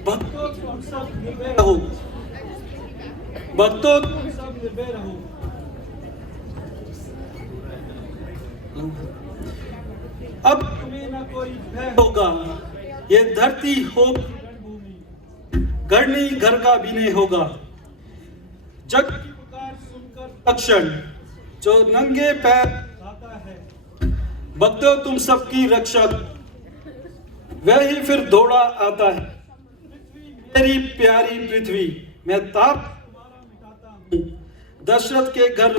भक्तों तुम सब निर्भय रहो, भक्तों तुम सब निर्भय रहो। अब तुम्हें न कोई भय होगा, ये धरती हो घर नहीं, घर का भी नहीं होगा। जग की पुकार सुनकर रक्षण जो नंगे पैर आता है, भक्तों तुम सबकी रक्षक वह ही फिर दौड़ा आता है। पृथ्वी मेरी प्यारी पृथ्वी, मैं ताप तुम्हारा मिटाता हूँ, दशरथ के घर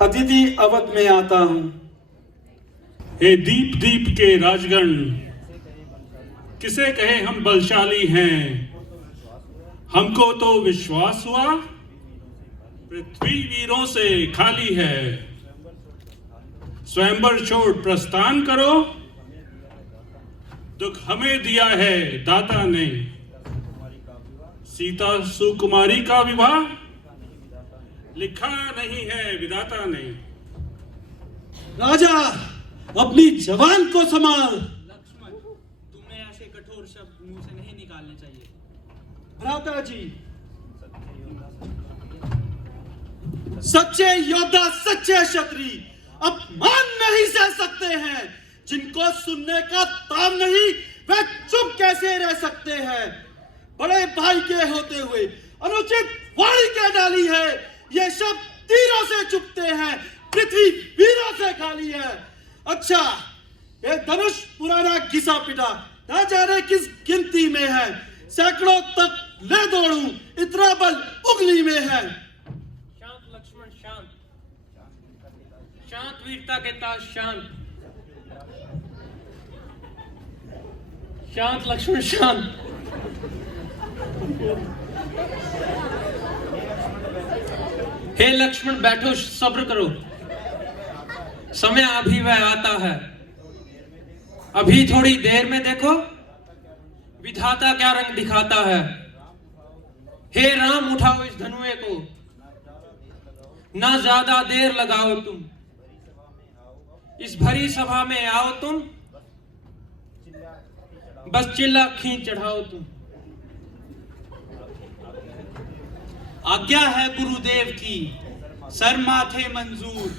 अतिथि अवध में आता हूँ। हे दीप दीप के राजगण, किसे कहे हम बलशाली हैं, हमको तो विश्वास हुआ पृथ्वी वीरों से खाली है। स्वयंवर छोड़ प्रस्थान करो, दुख हमें दिया है दाता ने। सीता सुकुमारी का विवाह लिखा नहीं है विधाता ने। राजा अपनी जवान को संभाल। लक्ष्मण, तुम्हें ऐसे कठोर शब्द मुंह से नहीं निकालने चाहिए। भ्राता जी, सच्चे योद्धा सच्चे क्षत्रिय अपमान नहीं सह सकते हैं। जिनको सुनने का ताम नहीं वे चुप कैसे रह सकते हैं। बड़े भाई के होते हुए अनुचित वाणी क्या डाली है। ये सब तीरों से चुपते हैं, पृथ्वी वीरों से खाली है। अच्छा, ये धनुष पुराना घिसा पिटा ना जाने किस गिनती में है। सैकड़ों तक ले दौड़ूं, इतना बल उंगली में है। शांत लक्ष्मण शांत, शांत वीरता के ताज शांत, शांत लक्ष्मण शांत। हे लक्ष्मण बैठो, सब्र करो, समय अभी वह आता है। अभी थोड़ी देर में देखो विधाता क्या रंग दिखाता है। हे राम, उठाओ इस धनुए को, ना ज्यादा देर लगाओ तुम। इस भरी सभा में आओ तुम, बस चिल्ला खींच चढ़ाओ तुम। आज्ञा है गुरुदेव की, सर माथे मंजूर।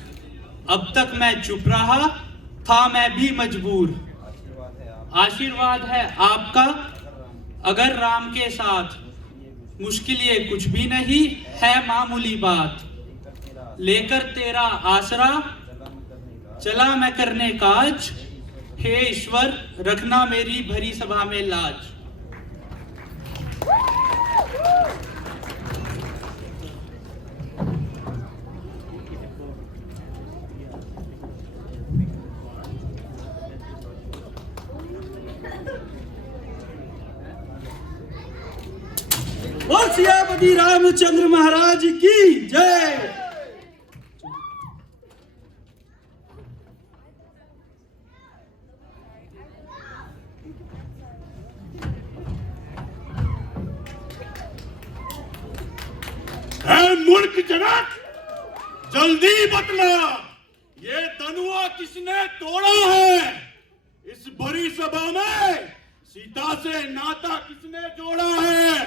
अब तक मैं चुप रहा था, मैं भी मजबूर। आशीर्वाद है आपका अगर राम के साथ, मुश्किल ये कुछ भी नहीं है मामूली बात। लेकर तेरा आसरा चला मैं करने काज। हे ईश्वर, रखना मेरी भरी सभा में लाज। और सियापति रामचंद्र महाराज की जय। मूर्ख जनक, जल्दी बतला, ये धनुआ किसने तोड़ा है? इस भरी सभा में सीता से नाता किसने जोड़ा है?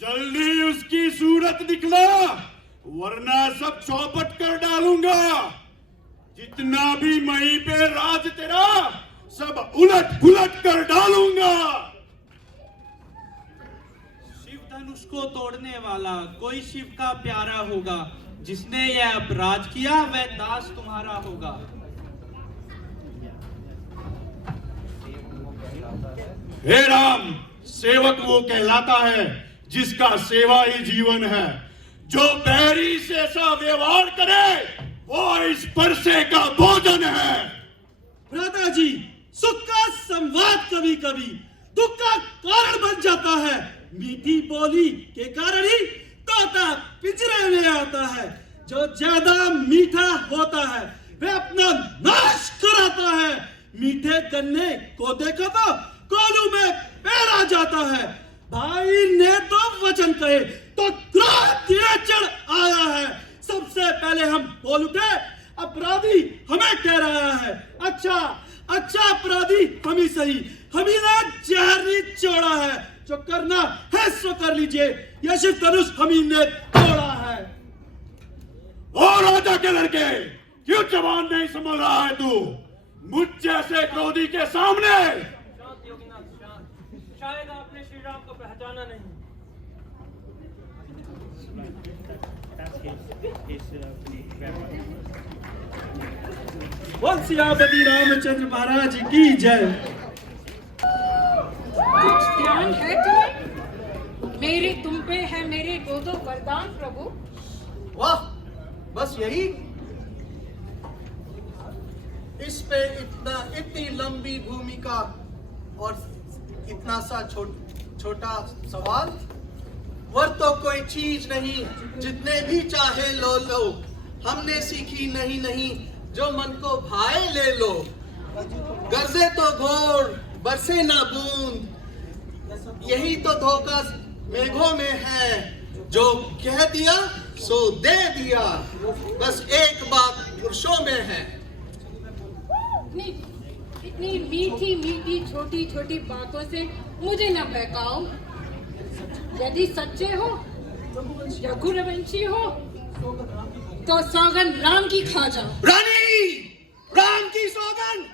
जल्दी उसकी सूरत दिखला, वरना सब चौपट कर डालूंगा। जितना भी मही पे राज तेरा, सब उलट पुलट कर डालूंगा। धनुष को तोड़ने वाला कोई शिव का प्यारा होगा। जिसने यह अपराध किया वह दास तुम्हारा होगा। हे राम, सेवक वो कहलाता है जिसका सेवा ही जीवन है। जो बैरी से ऐसा व्यवहार करे वो इस परसे का भोजन है। भ्राता जी, सुख का संवाद कभी कभी दुख का कारण बन जाता है। मीठी बोली के कारण ही तोता पिंजरे में आता है। जो ज्यादा मीठा होता है वह अपना नाश कराता है। मीठे गन्ने को देखो तो कोलू में पैर आ जाता है। भाई ने तो वचन कहे तो क्रोध चढ़ आया है। सबसे पहले हम बोल उठे, अपराधी हमें कह रहा है। अच्छा अपराधी हम ही सही, हम ही ने जहर नहीं छोड़ा है। जो करना है सो कर लीजिए। यह शिव धनुष हम ही ने तोड़ा है। और राजा के लड़के, क्यों जवान नहीं संभल रहा है तू मुझ जैसे क्रोधी के सामने? शांत योगीनाथ, शांत। शायद आपने श्री राम को पहचाना नहीं। बोल सियापति रामचंद्र महाराज की जय। कुछ ध्यान है तुम्हें? मेरे तुम पे है मेरे दो वरदान प्रभु। वाह, बस यही? इस पे इतनी लंबी भूमिका और इतना सा छोटा सवाल। वर तो कोई चीज नहीं, जितने भी चाहे लो लो। हमने सीखी नहीं जो मन को भाए ले लो। गरजे तो घोर बरसे ना बूंद, यही तो धोखा मेघों में है। जो कह दिया सो दे दिया, बस एक बात पुरुषों में है। इतनी मीठी छोटी बातों से मुझे न बहकाओ। यदि सच्चे हो, रघुवंशी हो, तो सौगंध राम की खा जाओ। रानी, राम की सौगंध?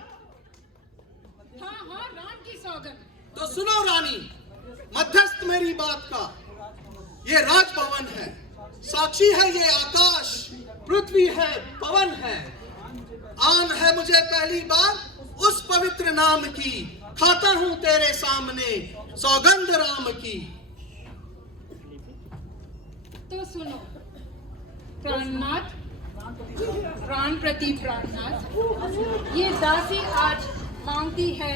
हाँ, राम की सौगंध। तो सुनो रानी, मध्यस्थ मेरी बात का। ये राजभवन है, साक्षी है ये आकाश, पृथ्वी है, पवन है। आन है मुझे पहली बार उस पवित्र नाम की। खाता हूं तेरे सामने सौगंध राम की। तो सुनो प्राणनाथ, प्राण प्रति प्राणनाथ, ये दासी आज मांगती है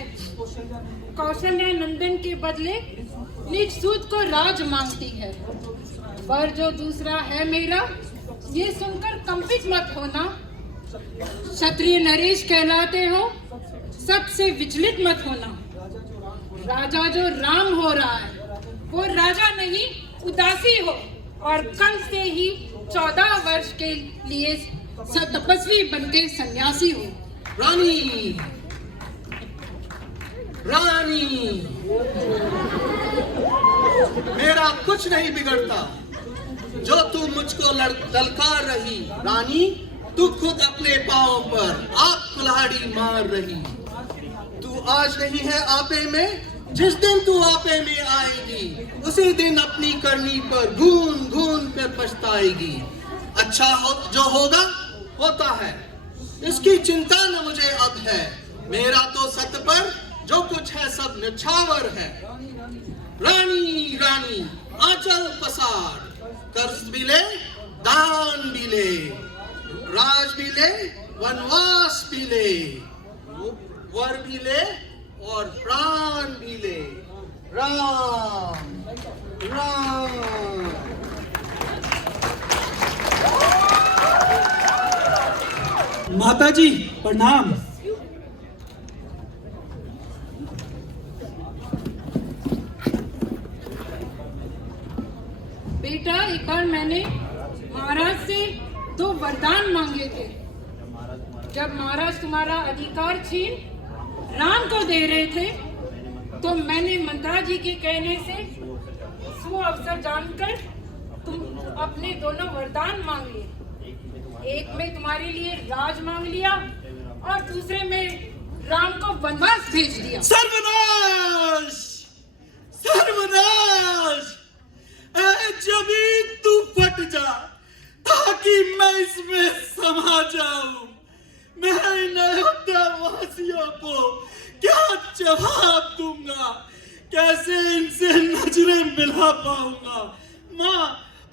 कौशल्या नंदन के बदले निज सूत को राज मांगती है। पर जो दूसरा है मेरा, ये सुनकर कंपित मत होना। क्षत्रिय नरेश कहलाते हो, सबसे विचलित मत होना। राजा जो राम हो रहा है, वो राजा नहीं उदासी हो, और कल से ही 14 वर्ष के लिए तपस्वी बनके सन्यासी हो। रानी, रानी, मेरा कुछ नहीं बिगड़ता जो तू मुझको ललकार रही। रानी, तू खुद अपने पांव पर आप कुल्हाड़ी मार रही। तू आज नहीं है आपे में, जिस दिन तू आपे में आएगी, उसी दिन अपनी करनी पर घून कर पछताएगी। अच्छा हो जो होगा होता है, इसकी चिंता न मुझे अब है। मेरा तो सत पर जो कुछ है सब निछावर है। रानी, रानी, आंचल पसार, कर्ज भी ले, दान भी ले, राज भी ले, वनवास भी ले, वर भी ले और प्राण भी ले। राम, राम। माता जी प्रणाम। बेटा, एक बार मैंने महाराज से 2 वरदान मांगे थे। जब महाराज तुम्हारा अधिकार छीन राम को दे रहे थे, तो मैंने मंत्रा जी के कहने से सुअवसर जानकर तुम अपने दोनों वरदान मांग लिए। एक में तुम्हारे लिए राज मांग लिया और दूसरे में राम को वनवास भेज दिया। सर्वनाश, सर्वनाश! जमीन तू फट जा ताकि मैं इसमें समा जाऊं। मैं इन अयोध्या वासियों को क्या जवाब दूंगा? कैसे इनसे नजरें मिला पाऊंगा? माँ,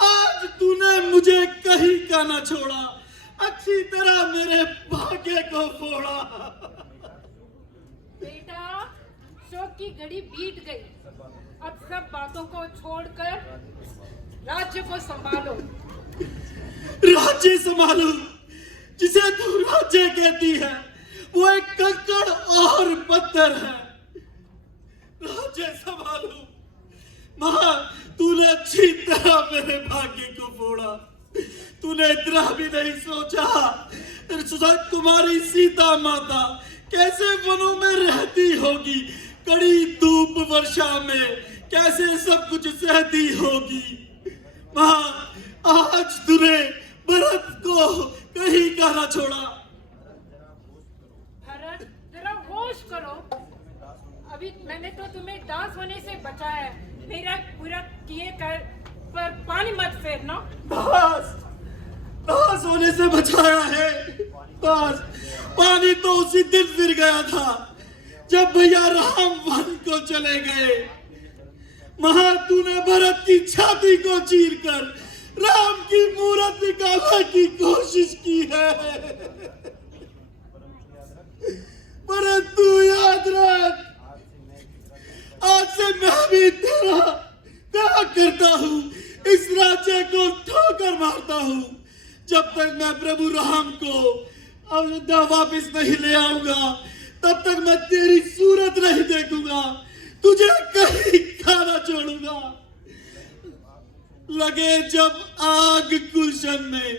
आज तूने मुझे कहीं का ना छोड़ा, अच्छी तरह मेरे भाग्य को फोड़ा। बेटा, शोक की घड़ी बीत गई। अब सब बातों को छोड़कर राज्य को संभालो। राज्य संभालू? जिसे तू राज्य कहती है वो एक कंकड़ और पत्थर है। राज्य संभालू? माँ, तूने अच्छी तरह मेरे भाग्य को फोड़ा। तूने इतना भी नहीं सोचा कुमारी सीता माता कैसे वनों में रहती होगी, कड़ी धूप वर्षा में कैसे सब कुछ सहती होगी। मां, आज तूने भरत को कहीं का ना छोड़ा। भरत, जरा होश करो। अभी मैंने तो तुम्हें दास होने से बचाया है। मेरा पूरा किए कर पर पानी मत फेरना। दास होने से बचाया है। दास, पानी तो उसी दिन फिर गया था जब भैया राम वन को चले गए। महा, तूने भरत की छाती को चीर कर राम की मूरत निकालने की कोशिश की है, परंतु याद रख, आज से मैं भी तेरा त्याग करता हूँ। इस राज्य को ठोकर मारता हूँ। जब तक मैं प्रभु राम को अयोध्या वापस नहीं ले आऊंगा, तब तक मैं तेरी सूरत नहीं देखूंगा, तुझे कहीं खाना छोड़ूंगा। लगे जब आग गुलशन में,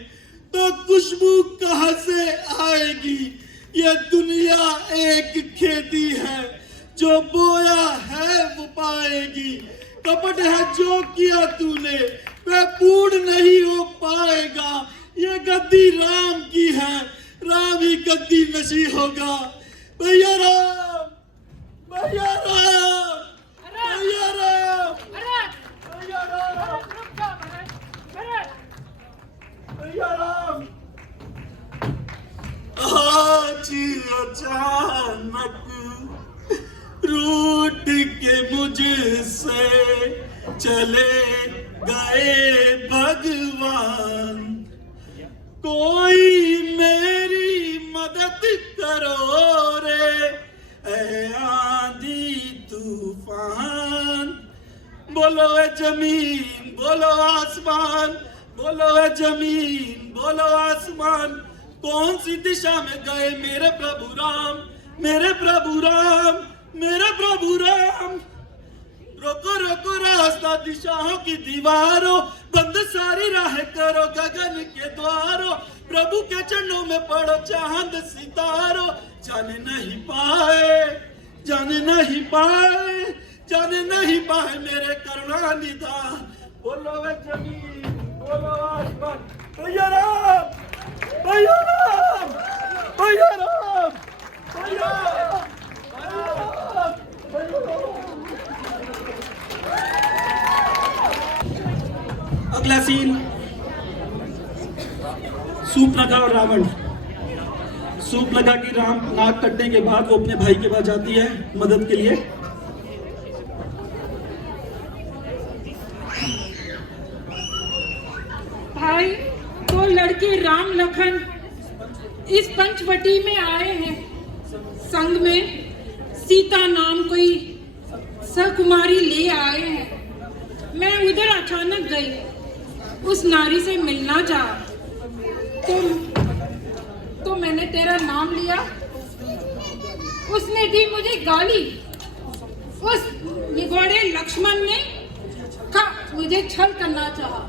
तो खुशबू कहां से आएगी। यह दुनिया एक खेती है, जो बोया है वो पाएगी। कपट है जो किया तूने, वह पूर्ण नहीं हो पाएगा। ये गद्दी राम की है, राम ही गद्दी नशी होगा। भैया राम, भैया राम, भैया राम, भैया राम, भैया राम। आज अचानक रूठ के मुझसे चले गए भगवान। कोई मेरी मदद करो रे, ऐ आंधी तूफान। बोलो ए जमीन, बोलो आसमान, बोलो ए जमीन, बोलो आसमान। कौन सी दिशा में गए मेरे प्रभु राम, मेरे प्रभु राम, मेरे प्रभु राम। रोको रोको रास्ता दिशाओं की दीवारों, बंद सारी राह करो गगन के द्वारों। प्रभु के चरणों में पड़ो चांद सितारों। जाने नहीं पाए, जाने नहीं पाए, जाने नहीं पाए मेरे करुणा निदान। बोलो वे जमीन, बोलो आसमान। भैया राम, भैया राम, भैया राम, भैया राम, भैया राम। अगला सीन, सूर्पनखा और रावण। सूर्पनखा की राम नाक कटने के बाद वो अपने भाई के पास जाती है मदद के लिए। भाई, तो लड़के राम लखन इस पंचवटी में आए हैं। संग में सीता नाम कोई सकुमारी ले आए हैं। मैं उधर अचानक गई, उस नारी से मिलना चाहा, तो मैंने तेरा नाम लिया। उसने दी मुझे गाली। उस निगोड़े लक्ष्मण ने मुझे छल करना चाहा,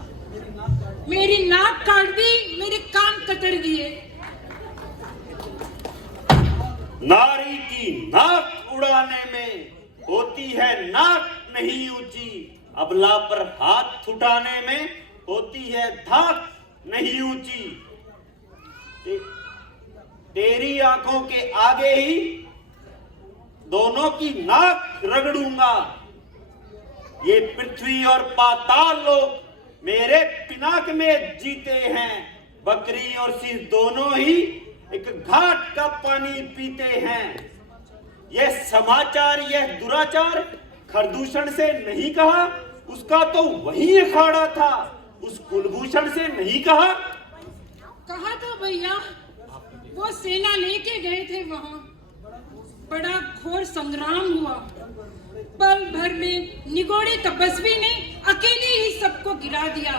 मेरी नाक काट दी, मेरे कान कतर दिए। नारी की नाक उड़ाने में होती है नाक नहीं ऊंची, अबला पर हाथ उठाने में होती है धाक नहीं ऊंची। तेरी आंखों के आगे ही दोनों की नाक रगड़ूंगा। ये पृथ्वी और पाताल लोग मेरे पिनाक में जीते हैं। बकरी और सिंह दोनों ही एक घाट का पानी पीते हैं। यह समाचार, यह दुराचार खरदूषण से नहीं कहा, उसका तो वही अखाड़ा था। उस कुलभूषण से नहीं कहा। कहा था भैया, वो सेना लेके गए थे वहां। बड़ा घोर संग्राम हुआ। पल भर में निगोड़े तपस्वी ने अकेले ही सबको गिरा दिया।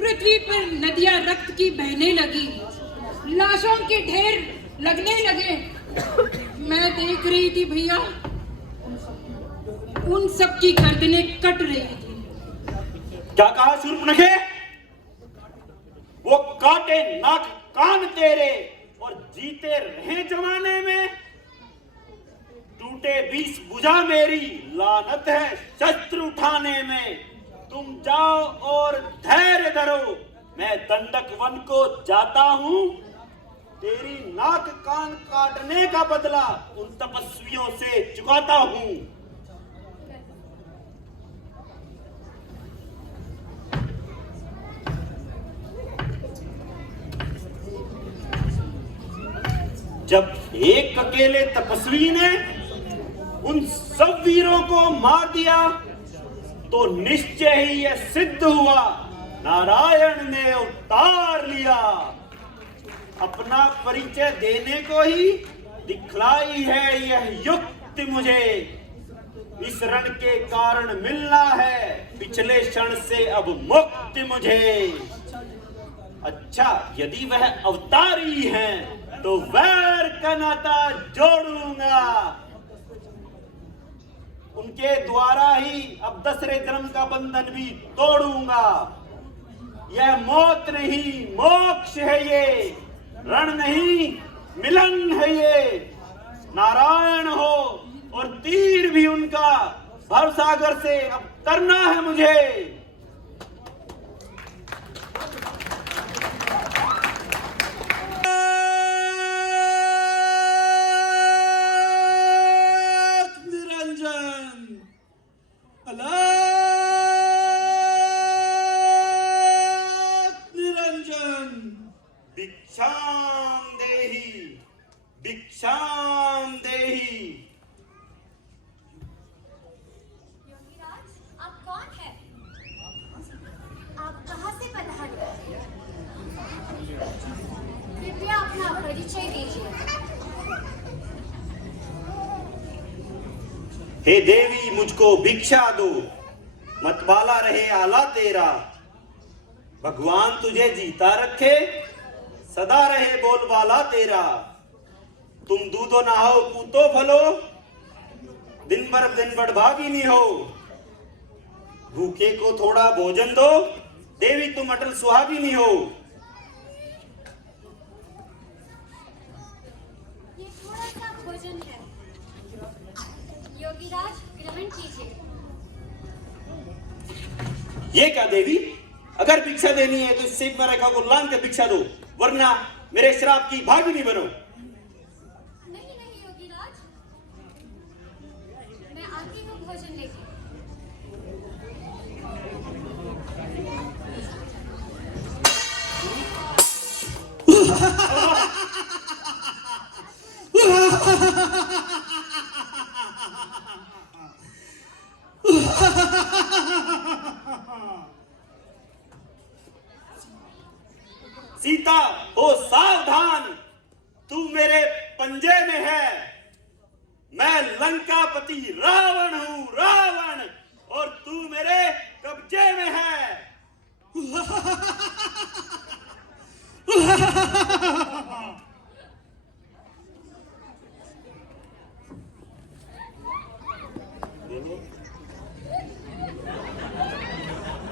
पृथ्वी पर नदियां रक्त की बहने लगी, लाशों के ढेर लगने लगे। मैं देख रही थी भैया, उन सब की गर्दनें कट रही थी। क्या कहा शूर्पणखे? वो काटे नाक कान तेरे और जीते रहे जमाने में। टूटे 20 भुजा मेरी, लानत है शस्त्र उठाने में। तुम जाओ और धैर्य धरो, मैं दंडक वन को जाता हूं। तेरी नाक कान काटने का बदला उन तपस्वियों से चुकाता हूं। जब एक अकेले तपस्वी ने उन सब वीरों को मार दिया तो निश्चय ही यह सिद्ध हुआ, नारायण ने अवतार लिया। अपना परिचय देने को ही दिखलाई है यह युक्ति मुझे। इस रण के कारण मिलना है पिछले क्षण से अब मुक्ति मुझे। अच्छा, यदि वह अवतारी हैं तो वैर का नाता जोड़ूंगा। उनके द्वारा ही अब 10वें जन्म का बंधन भी तोड़ूंगा। यह मौत नहीं मोक्ष है, ये रण नहीं मिलन है। ये नारायण हो और तीर भी उनका भवसागर से अब तरना है मुझे। भिक्षाम देहि। योगीराज, आप कौन हैं? आप कहाँ से पधारे? कृपया अपना परिचय दीजिए। हे देवी, मुझको भिक्षा दो, मतवाला रहे आला तेरा। भगवान तुझे जीता रखे, सदा रहे बोलबाला तेरा। तुम दूधो नहाओ पूतो फलो, दिन भर भागिनी हो। भूखे को थोड़ा भोजन दो, देवी तुम अटल सुहागिनी हो। ये थोड़ा सा भोजन है, योगीराज ग्रहण कीजिए। ये क्या देवी, अगर भिक्षा देनी है तो इस सेब रेखा को लांग के भिक्षा दो, वरना मेरे श्राप की भागिनी बनो। नहीं नहीं योगीराज, मैं आती हूँ भोजन लेके। सीता हो सावधान, तू मेरे पंजे में है। मैं लंकापति रावण हूं, रावण, और तू मेरे कब्जे में है।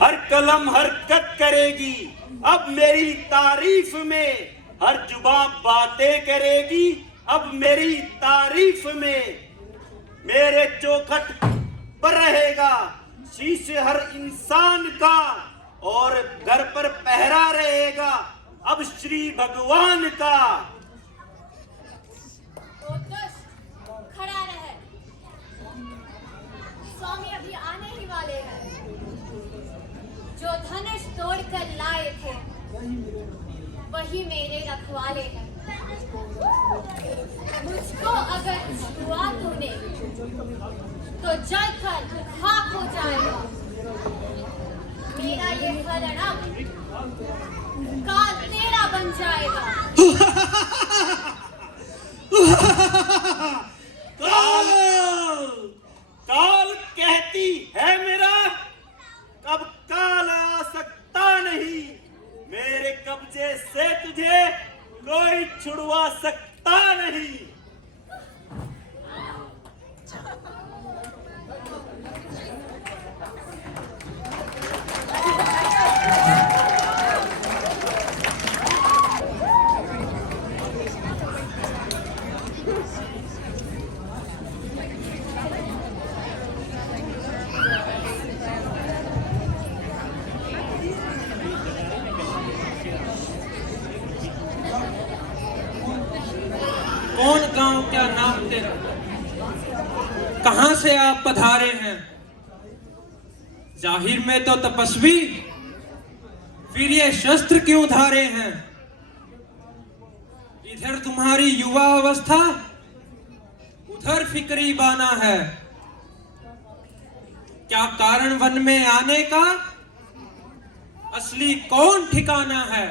हर कलम हरकत करेगी अब मेरी तारीफ में, हर जुबान बातें करेगी अब मेरी तारीफ में। मेरे चौखट पर रहेगा शीश हर इंसान का, और घर पर पहरा रहेगा अब श्री भगवान का। खड़ा रहे, स्वामी अभी आने ही वाले हैं। जो धनुष तोड़कर लाए थे वही मेरे रखवाले हैं। मुझको अगर छुआ तूने तो जलकर खाक हो जाएगा। मेरा ये हरणम काल तेरा बन जाएगा। काल, काल कहती है मेरा, कब काल आ सकता नहीं। मेरे कब्जे से तुझे कोई छुड़वा सकता नहीं। कौन गांव, क्या नाम तेरा, कहां से आप पधारे हैं? जाहिर में तो तपस्वी, फिर ये शस्त्र क्यों धारे हैं? इधर तुम्हारी युवा अवस्था, उधर फिक्री बाना है। क्या कारण वन में आने का, असली कौन ठिकाना है?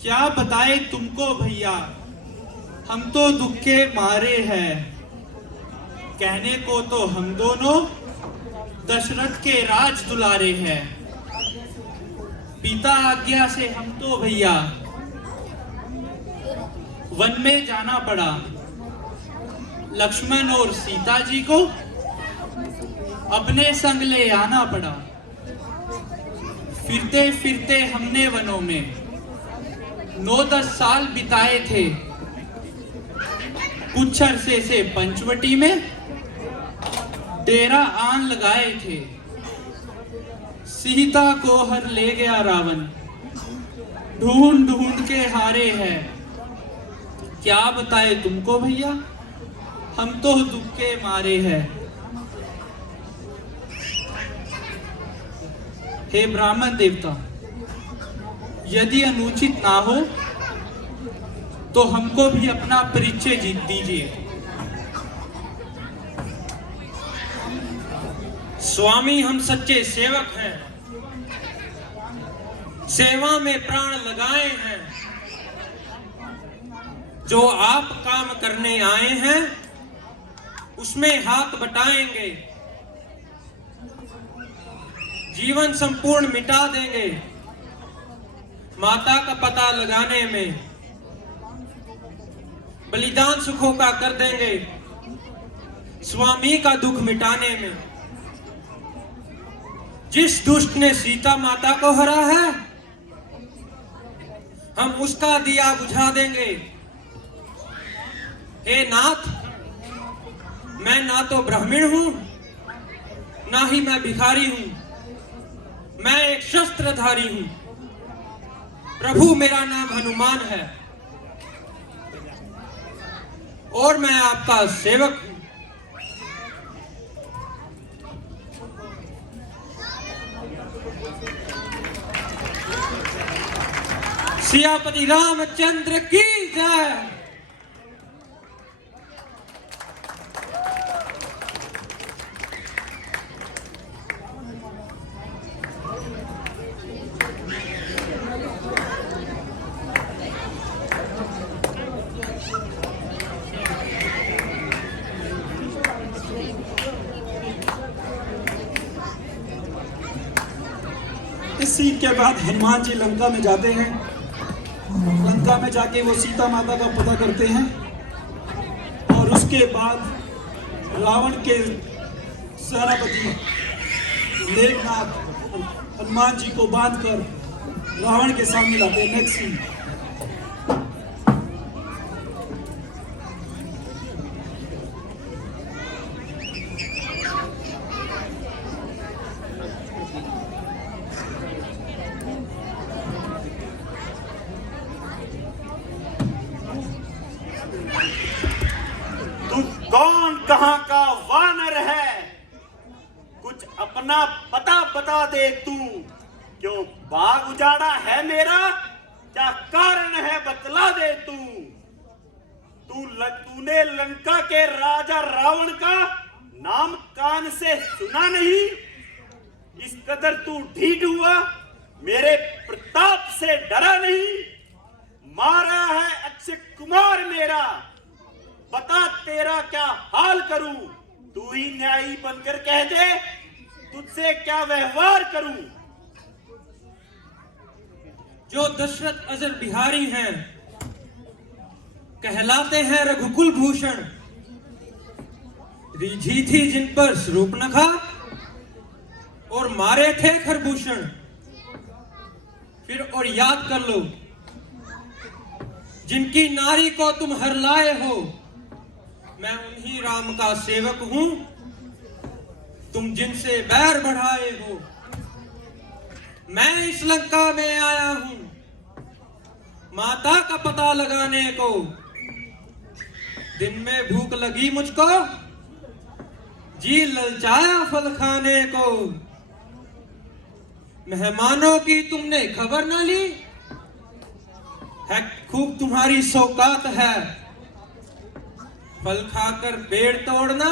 क्या बताए तुमको भैया, हम तो दुख के मारे हैं। कहने को तो हम दोनों दशरथ के राज दुलारे हैं। पिता आज्ञा से हम तो भैया वन में जाना पड़ा। लक्ष्मण और सीता जी को अपने संग ले आना पड़ा। फिरते फिरते हमने वनों में 9-10 साल बिताए थे। कुछ अरसे से पंचवटी में डेरा आन लगाए थे। सीता को हर ले गया रावण, ढूंढ ढूंढ के हारे हैं। क्या बताए तुमको भैया, हम तो दुख के मारे हैं। हे ब्राह्मण देवता, यदि अनुचित ना हो तो हमको भी अपना परिचय जीत दीजिए। स्वामी, हम सच्चे सेवक हैं, सेवा में प्राण लगाए हैं। जो आप काम करने आए हैं उसमें हाथ बटाएंगे। जीवन संपूर्ण मिटा देंगे माता का पता लगाने में। बलिदान सुखों का कर देंगे स्वामी का दुख मिटाने में। जिस दुष्ट ने सीता माता को हरा है, हम उसका दिया बुझा देंगे। हे नाथ, मैं ना तो ब्राह्मण हूं, ना ही मैं भिखारी हूं, मैं एक शस्त्रधारी हूं। प्रभु, मेरा नाम हनुमान है और मैं आपका सेवक हूं। सियापति रामचंद्र की जय। इसी के बाद हनुमान जी लंका में जाते हैं। लंका में जाके वो सीता माता का पता करते हैं और उसके बाद रावण के सेनापति मेघनाथ हनुमान जी को बांधकर रावण के सामने लाते हैं। Next scene. तू कौन कहां का वानर है? कुछ अपना पता बता दे तू। क्यों बाग उजाड़ा है मेरा? क्या कारण है बतला दे तू। तूने लंका के राजा रावण का नाम कान से सुना नहीं? इस कदर तू ढीठ हुआ, मेरे प्रताप से डरा नहीं? मारा है अक्षय कुमार मेरा, बता तेरा क्या हाल करूं। तू ही न्यायी बनकर कह दे, तुझसे क्या व्यवहार करूं। जो दशरथ अजर बिहारी हैं, कहलाते हैं रघुकुल भूषण। रिझी थी जिन पर शूर्पणखा और मारे थे खरभूषण। फिर और याद कर लो, जिनकी नारी को तुम हर लाए हो, मैं उन्हीं राम का सेवक हूं। तुम जिनसे बैर बढ़ाए हो, मैं इस लंका में आया हूं माता का पता लगाने को। दिन में भूख लगी मुझको, जी ललचाया फल खाने को। मेहमानों की तुमने खबर ना ली, है खूब तुम्हारी सौकात है। फल खाकर पेड़ तोड़ना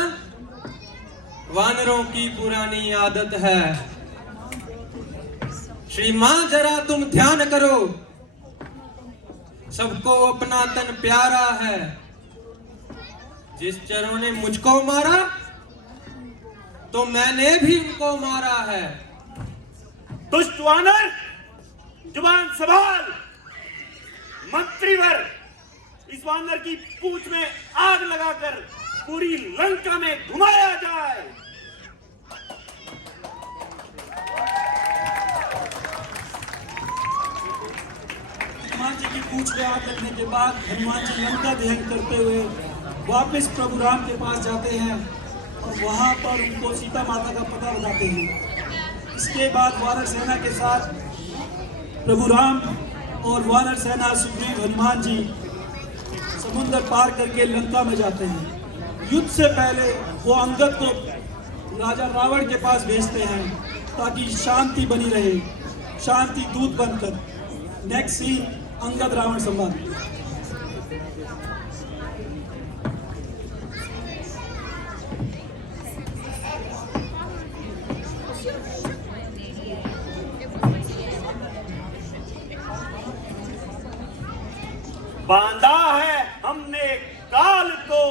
वानरों की पुरानी आदत है। श्री मां जरा तुम ध्यान करो, सबको अपना तन प्यारा है। जिस चरों ने मुझको मारा तो मैंने भी उनको मारा है। दुष्ट वानर, जुबान संभाल। मंत्रीवर, इस वानर की पूंछ में आग लगाकर पूरी लंका में घुमाया जाए। हनुमान जी की पूंछ में आग लगने के बाद हनुमान जी लंका दहन करते हुए वापस प्रभु राम के पास जाते हैं और वहां पर उनको सीता माता का पता बताते हैं। इसके बाद वानर सेना के साथ प्रभु राम और वानर सेना सुग्रीव हनुमान जी समुद्र पार करके लंका में जाते हैं। युद्ध से पहले वो अंगद को राजा रावण के पास भेजते हैं ताकि शांति बनी रहे, शांति दूत बनकर। नेक्स्ट सीन, अंगद रावण संवाद। बांधा है हमने काल को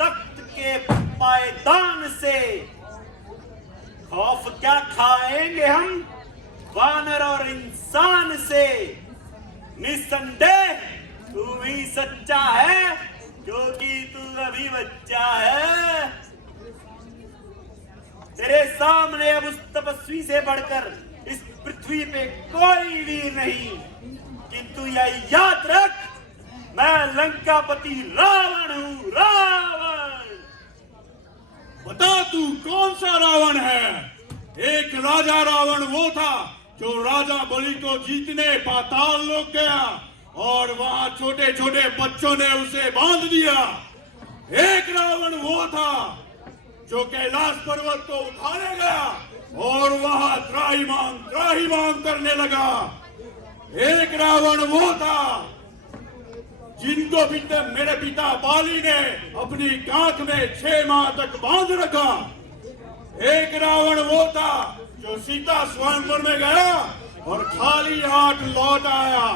तख्त के पायदान से। खौफ क्या खाएंगे हम वानर और इंसान से। निस्संदेह तू भी सच्चा है क्योंकि तू अभी बच्चा है। तेरे सामने अब उस तपस्वी से बढ़कर इस पृथ्वी पे कोई वीर नहीं, किंतु यह याद रख, मैं लंकापति रावण हूं। रावण, बता तू कौन सा रावण है? एक राजा रावण वो था जो राजा बलि को जीतने पाताल लोक गया और वहां छोटे छोटे बच्चों ने उसे बांध दिया। एक रावण वो था जो कैलाश पर्वत को उठाने गया और वहां त्राहिमाम करने लगा। एक रावण वो था जिनको मेरे पिता बाली ने अपनी कांख में 6 माह तक बांध रखा। एक रावण वो था जो सीता स्वयंवर में गया और खाली हाथ लौट आया।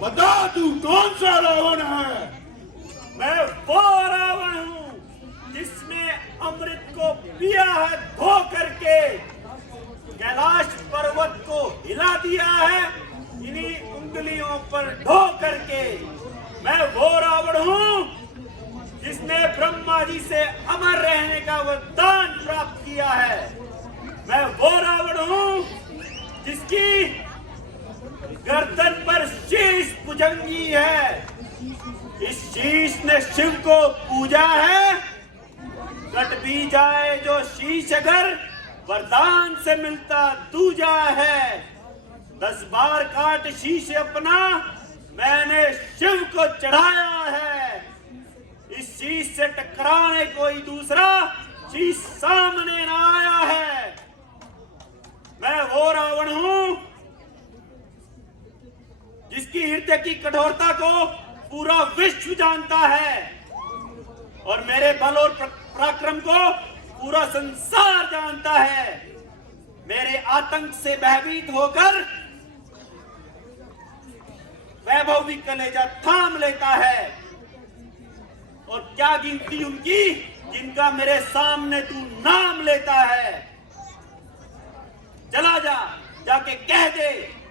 बता तू कौन सा रावण है? मैं वो रावण हूं जिसने अमृत को पिया है धो करके, कैलाश पर्वत को हिला दिया है इन्हीं उंगलियों पर ढो करके। मैं वो रावण हूं जिसने ब्रह्मा जी से अमर रहने का वरदान प्राप्त किया है। मैं वो रावण हूं जिसकी गर्दन पर शीश भुजंगी है। इस शीश ने शिव को पूजा है। कट भी जाए जो शीश अगर वरदान से मिलता दूजा है। 10 बार काट शीश अपना मैंने शिव को चढ़ाया है। इस शीश से टकराने कोई दूसरा शीश सामने न आया है। मैं वो रावण हूं जिसकी हृदय की कठोरता को पूरा विश्व जानता है और मेरे बल और पराक्रम को पूरा संसार जानता है। मेरे आतंक से भयभीत होकर वैभव भी कलेजा थाम लेता है। और क्या गिनती उनकी जिनका मेरे सामने तू नाम लेता है। चला जा, जाके कह दे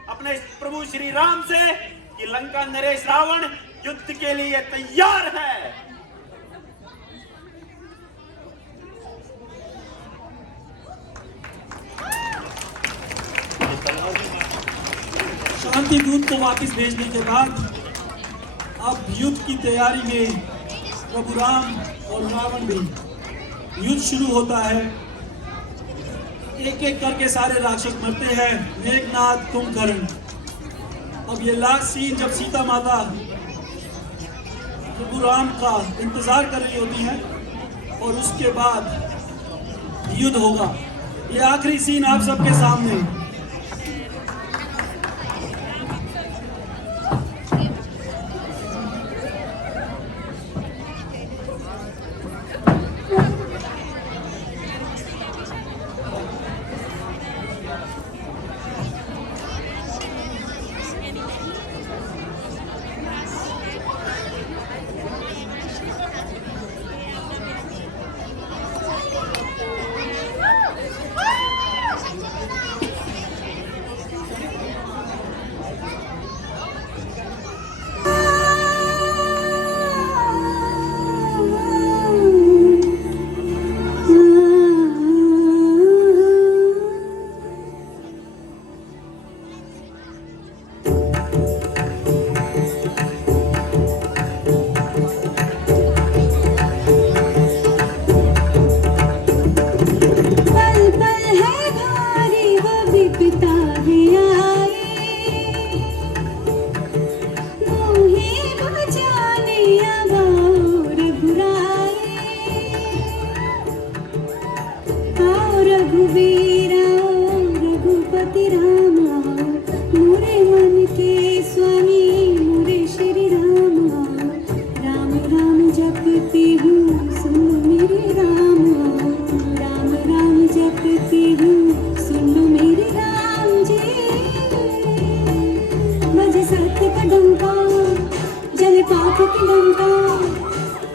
अपने प्रभु श्री राम से कि लंका नरेश रावण युद्ध के लिए तैयार है। शांति दूत को वापस भेजने के बाद अब युद्ध की तैयारी में प्रभु राम और रावण भी। युद्ध शुरू होता है। एक एक करके सारे राक्षस मरते हैं। मेघनाथ, कुंभकर्ण अब ये लास्ट सीन जब सीता माता प्रभु राम का इंतजार कर रही होती हैं और उसके बाद युद्ध होगा। ये आखिरी सीन आप सबके सामने।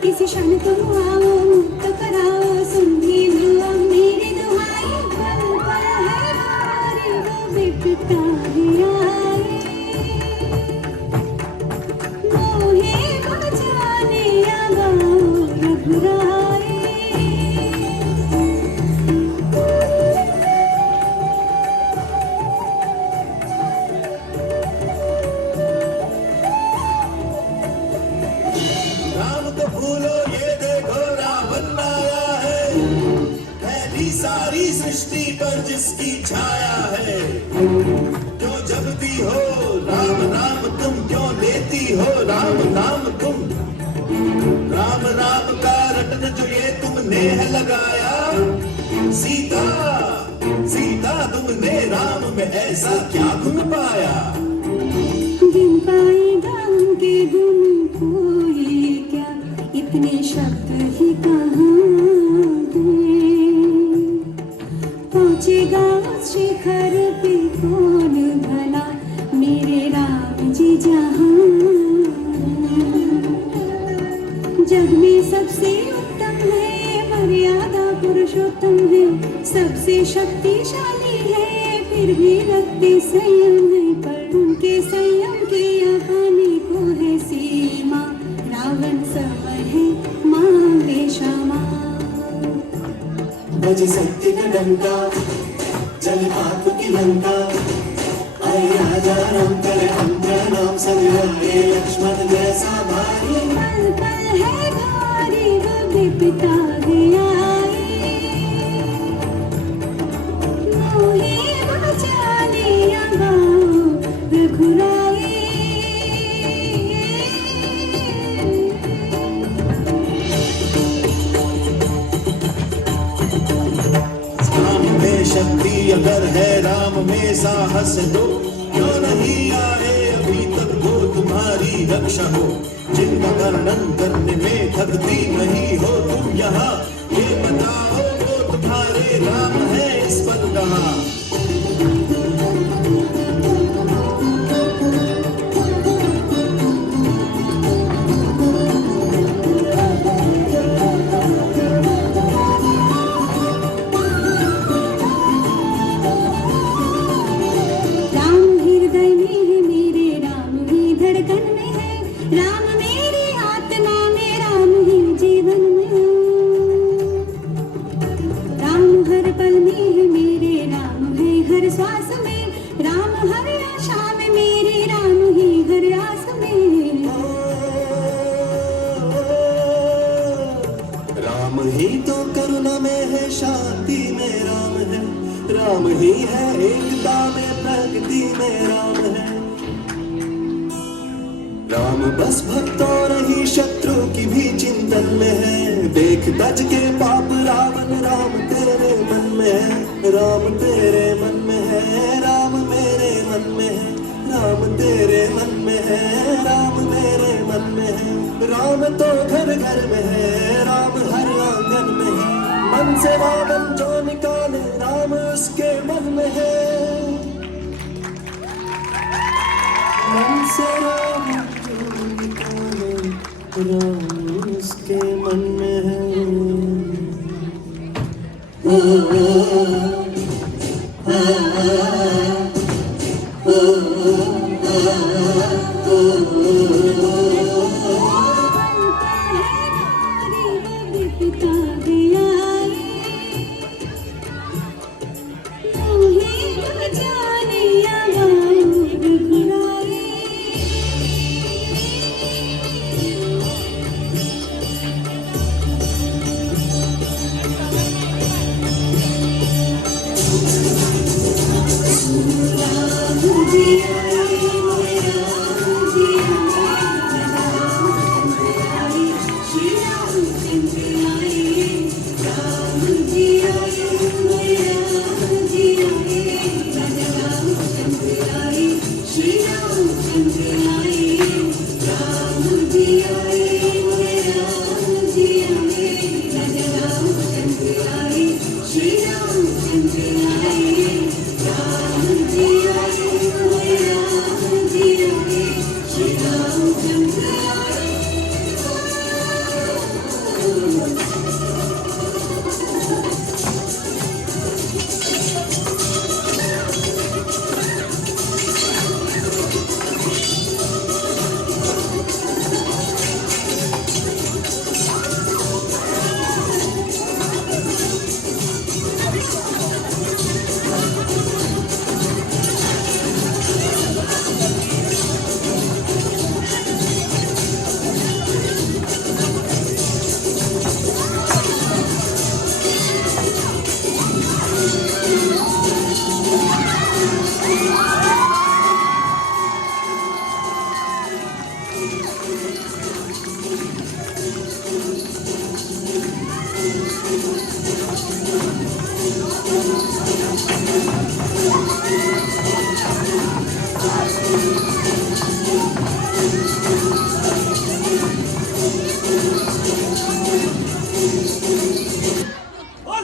किसी क्षण तुम आओ तो कराओ सुन भी लो मेरी दुआएं। पल पल है भारी वो बिपता ही आए, मोहे बचाने आओ रघुराए। सारी सृष्टि पर जिसकी छाया है, क्यों जपती हो राम नाम तुम, क्यों लेती हो राम नाम तुम। राम राम का रटन जो ये तुमने है लगाया, सीता सीता तुमने राम में ऐसा क्या गुण पाया। गिन पाएगा उनके गुण कोई क्या, इतने शब्द ही कहाँ पहुंचेगा उस शिखर पे कौन भला, मेरे राम जी जहां। जग में सबसे उत्तम है, मर्यादा पुरुषोत्तम है, सबसे शक्तिशाली है, फिर भी रखते संयम है। पर उनके संयम के आने को है सीमा, रावण समय है मांगे क्षमा। बजे सत्य का डंका, चल पाप की लंका, आए राजा राम करे हम प्रणाम, सब आए लक्ष्मण जैसा भाई। पल पल है भारी वो बिपता ही आए, मोहे बचाने आओ रघुराए। शक्ति अगर है राम में साहस दो, क्यों नहीं आए अभी तक वो तुम्हारी रक्षा हो। जिनका वर्णन करने में थकती नहीं हो तुम यहाँ, ये बताओ वो तुम्हारे राम है इस पल कहाँ। राम मेरी आत्मा में, राम ही जीवन में, राम हर पल में है मेरे, राम है हर श्वास में, राम हर आशा में मेरे, राम ही हर आस में। राम ही तो करुणा में है, शांति में राम है, राम ही है एकता में, प्रगति में राम है। राम बस भक्तों नहीं शत्रु की भी चिंतन में है। देख तज के पाप रावण राम तेरे मन में है। राम तेरे मन में है, राम मेरे मन में है। राम तेरे मन में है, राम मेरे मन में है। राम तो घर घर में है, राम हर आंगन में है। मन से रावण जो निकाले, राम उसके मन में है। मन से रावण जो निकाले, राम उसके मन में है।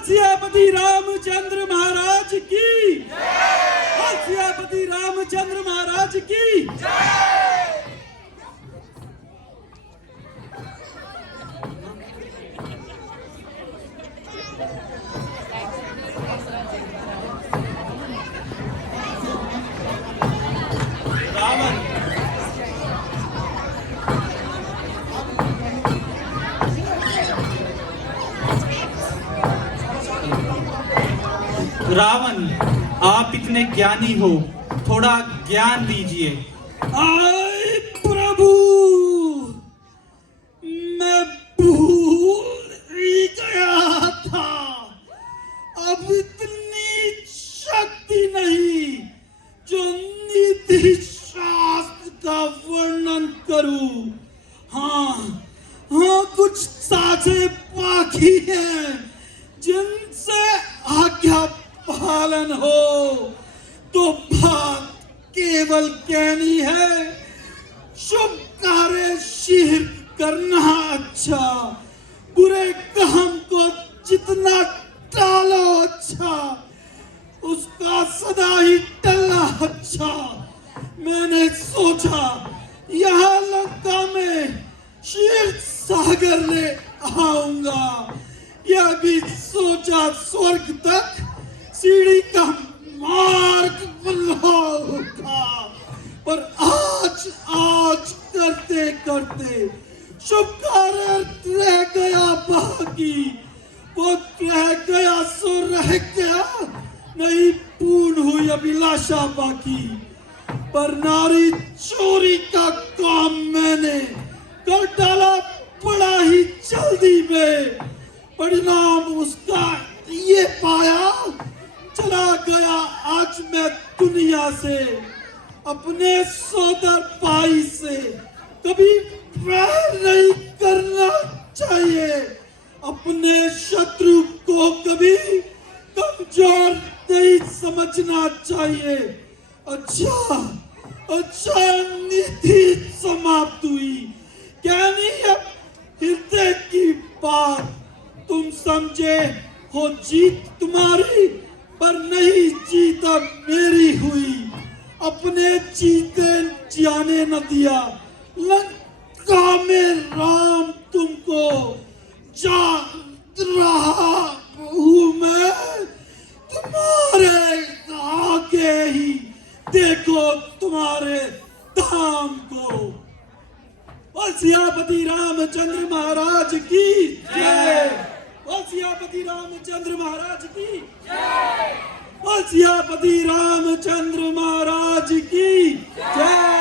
सियापति रामचंद्र महाराज की जय। सियापति रामचंद्र महाराज की जय। रावण, आप इतने ज्ञानी हो, थोड़ा ज्ञान दीजिए। आए प्रभु, मैं भूल ही गया था। अब इतनी शक्ति नहीं जो नीति शास्त्र का वर्णन करूं। हाँ, कुछ साझे बाकी हैं जिनसे आज्ञा पालन हो तो बात केवल कहनी है। शुभ कार्य शीघ्र करना अच्छा, बुरे काम को जितना टालो अच्छा, उसका सदा ही टलना अच्छा। मैंने सोचा यहाँ लंका में क्षीर सागर ले आऊंगा। यह भी सोचा स्वर्ग तक सीढ़ी का मार्ग बनाऊंगा। पर आज करते करते शुभ कार्य रह गया बाकी। वो रह गया सो रह गया, नहीं पूर्ण हुई अभिलाषा बाकी। पर नारी चोरी का काम मैंने कर डाला बड़ा ही जल्दी में। परिणाम उसका ये पाया, चला गया आज मैं दुनिया से, अपने सोदर भाई से कभी वैर नहीं करना चाहिए, अपने शत्रु को कभी कमजोर नहीं समझना चाहिए। अच्छा नीति समाप्त हुई, क्या नहीं अब हृदय की बात तुम समझे हो, जीत तुम्हारी पर नहीं जीत अब मेरी हुई। अपने जीते जाने न दिया, लंका में राम तुमको जाग रहा हूं मैं, तुम्हारे आगे ही देखो तुम्हारे धाम को। बोल सियापति रामचंद्र महाराज की जय। बोल सियापति रामचंद्र महाराज की जय। बोल सियापति रामचंद्र महाराज की जय।